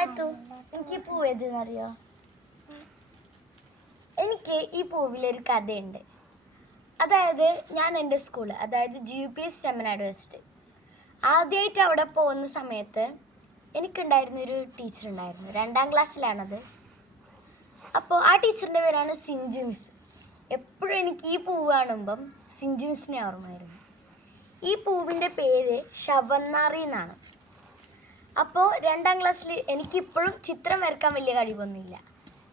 അടുത്തു എനിക്ക് പൂവ് ഏതെന്നറിയോ എനിക്ക് ഈ പൂവിലൊരു കഥയുണ്ട്. അതായത് ഞാൻ എന്റെ സ്കൂൾ അതായത് G P S Chemmanad west ആദ്യമായിട്ട് അവിടെ പോകുന്ന സമയത്ത് എനിക്കുണ്ടായിരുന്നൊരു ടീച്ചർ ഉണ്ടായിരുന്നു രണ്ടാം ക്ലാസ്സിലാണത്. അപ്പോൾ ആ ടീച്ചറിന്റെ പേരാണ് സിഞ്ചു മിസ്. എപ്പോഴും എനിക്ക് ഈ പൂവ് കാണുമ്പം സിഞ്ചു മിസ്സിനെ ഓർമ്മയായിരുന്നു ഈ പൂവിന്റെ പേര് ശവന്നാറി എന്നാണ്. അപ്പോൾ രണ്ടാം ക്ലാസ്സിൽ എനിക്കിപ്പോഴും ചിത്രം വരക്കാൻ വലിയ കഴിവൊന്നുമില്ല.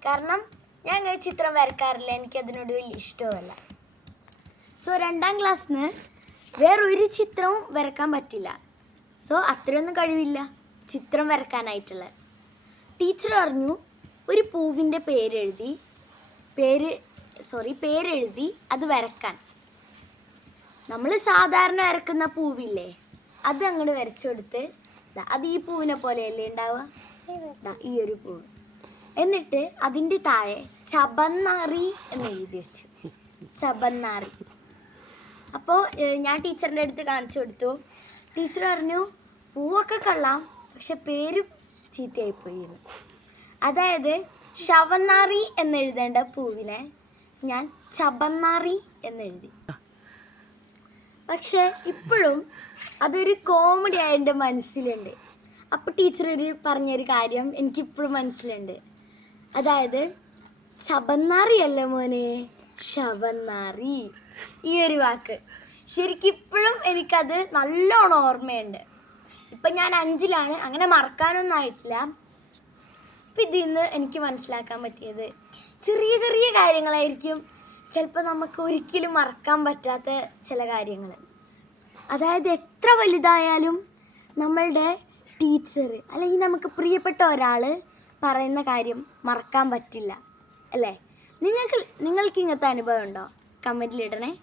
കാരണം ഞാൻ അങ്ങനെ ചിത്രം വരക്കാറില്ല എനിക്ക് അതിനോട് വലിയ ഇഷ്ടവുമല്ല. സോ രണ്ടാം ക്ലാസ്സിന് വേറൊരു ചിത്രവും വരക്കാൻ പറ്റില്ല. സോ അത്രയൊന്നും കഴിവില്ല ചിത്രം വരക്കാനായിട്ടുള്ള ടീച്ചർ പറഞ്ഞു ഒരു പൂവിന്റെ പേരെഴുതി പേര് സോറി പേരെഴുതി അത് വരക്കാൻ. നമ്മൾ സാധാരണ വരക്കുന്ന പൂവില്ലേ അത് അങ്ങോട്ട് വരച്ചു കൊടുത്ത് അത് ഈ പൂവിനെ പോലെയല്ലേ ഉണ്ടാവുക? ഈ ഒരു പൂവ് എന്നിട്ട് അതിന്റെ താഴെ ചബന്നാറി എന്ന് എഴുതി വെച്ചു. ചബന്നാറി. അപ്പോൾ ഞാൻ ടീച്ചറിന്റെ അടുത്ത് കാണിച്ചു കൊടുത്തു. ടീച്ചർ പറഞ്ഞു പൂവൊക്കെ കൊള്ളാം പക്ഷെ പേര് ചീത്തയായിപ്പോയി പോയി അതായത് ശവന്നാറി എന്നെഴുതേണ്ട പൂവിനെ ഞാൻ ചബന്നാറി എന്നെഴുതി പക്ഷെ ഇപ്പോഴും അതൊരു കോമഡി ആയ എന്റെ മനസ്സിലുണ്ട്. അപ്പോൾ ടീച്ചർ ഒരു പറഞ്ഞൊരു കാര്യം എനിക്കിപ്പോഴും മനസ്സിലുണ്ട്. അതായത് ശബന്നാറി അല്ല മോനെ? ശബന്നാറി. ഈ ഒരു വാക്ക്. ശരിക്കിപ്പോഴും എനിക്കത് നല്ലോണം ഓർമ്മയുണ്ട്. ഇപ്പം ഞാൻ അഞ്ചിലാണ് അങ്ങനെ മറക്കാനൊന്നും ആയിട്ടില്ല. അപ്പം ഇതിൽ നിന്ന് എനിക്ക് മനസ്സിലാക്കാൻ പറ്റിയത് ചെറിയ ചെറിയ കാര്യങ്ങളായിരിക്കും ചിലപ്പോൾ നമുക്ക് ഒരിക്കലും മറക്കാൻ പറ്റാത്ത ചില കാര്യങ്ങൾ. അതായത് എത്ര വലുതായാലും നമ്മളുടെ ടീച്ചർ അല്ലെങ്കിൽ നമുക്ക് പ്രിയപ്പെട്ട ഒരാൾ പറയുന്ന കാര്യം മറക്കാൻ പറ്റില്ല. അല്ലേ? നിങ്ങൾക്ക് നിങ്ങൾക്ക് ഇങ്ങനത്തെ അനുഭവം ഉണ്ടോ? കമന്റിലിടണേ